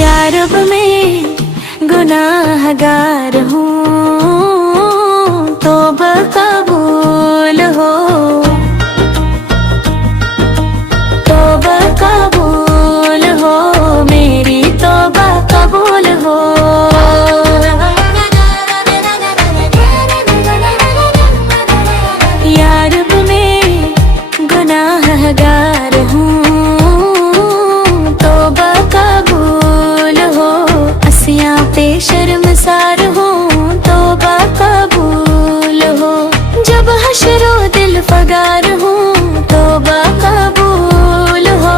यारब में गुनाहगार हूँ, तौबा कबूल हो, तौबा कबूल हो, मेरी तौबा कबूल हो। यारब में गुनाहगार हूँ, तौबा कबूल हो, असियां पे शर्मसार हूँ, तौबा कबूल हो, जब हशरो दिल फगार हूँ, तौबा कबूल हो,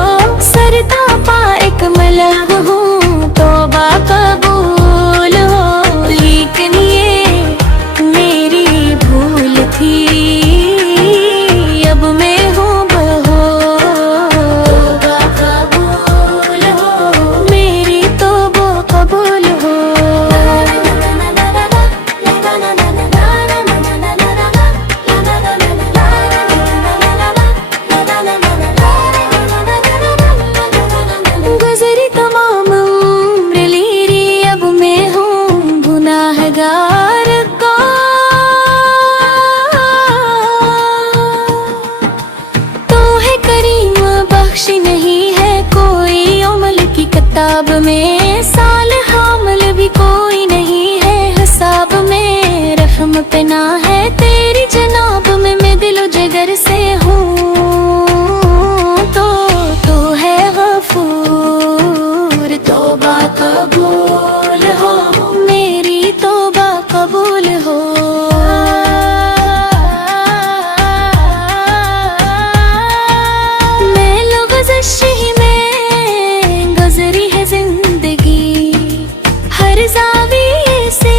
सरता पा एक मलह हूँ, तौबा कबूल हो, लेकिन ये मेरी भूल थी, अब मैं हूँ बहो, तौबा कबूल हो, मेरी तौबा कबूल हो। गुज़री तमाम उम्र लीरी, अब मैं हूँ गुनाहगार को, तो है करीम बख्श नहीं है कोई अमल की किताब में, साल हामल भी कोई नहीं है हिसाब में, रहम पे ना है तेरी जनाब में, मैं दिलो जिगर से हूँ, तो है गफूर, तौबा कबूल हो, मेरी तौबा कबूल हो। मैं लो गुज़िश ही में गुज़री है जिंदगी, हर ज़ाविये से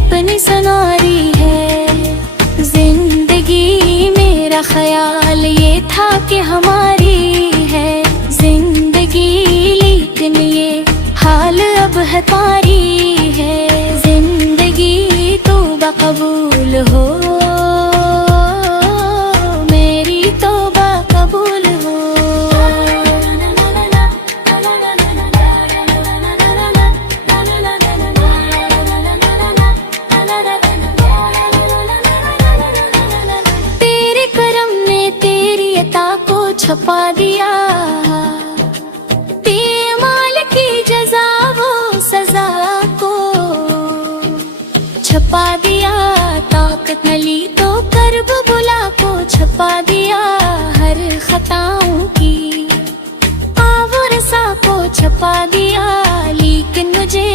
अपनी सुनारी है जिंदगी, मेरा ख्याल ये था कि हमारी है जिंदगी, लेकिन ये हाल अब है पारी है जिंदगी, तौबा कबूल हो, मेरी तौबा कबूल हो। तेरे करम ने तेरी अता को छपा दिया, बेमाल की जज़ा वो सज़ा को छपा दिया, ताकत न ली तो कर्ब बुला को छपा दिया, हर खताओं की आवर्सा को छपा दिया, लेकिन मुझे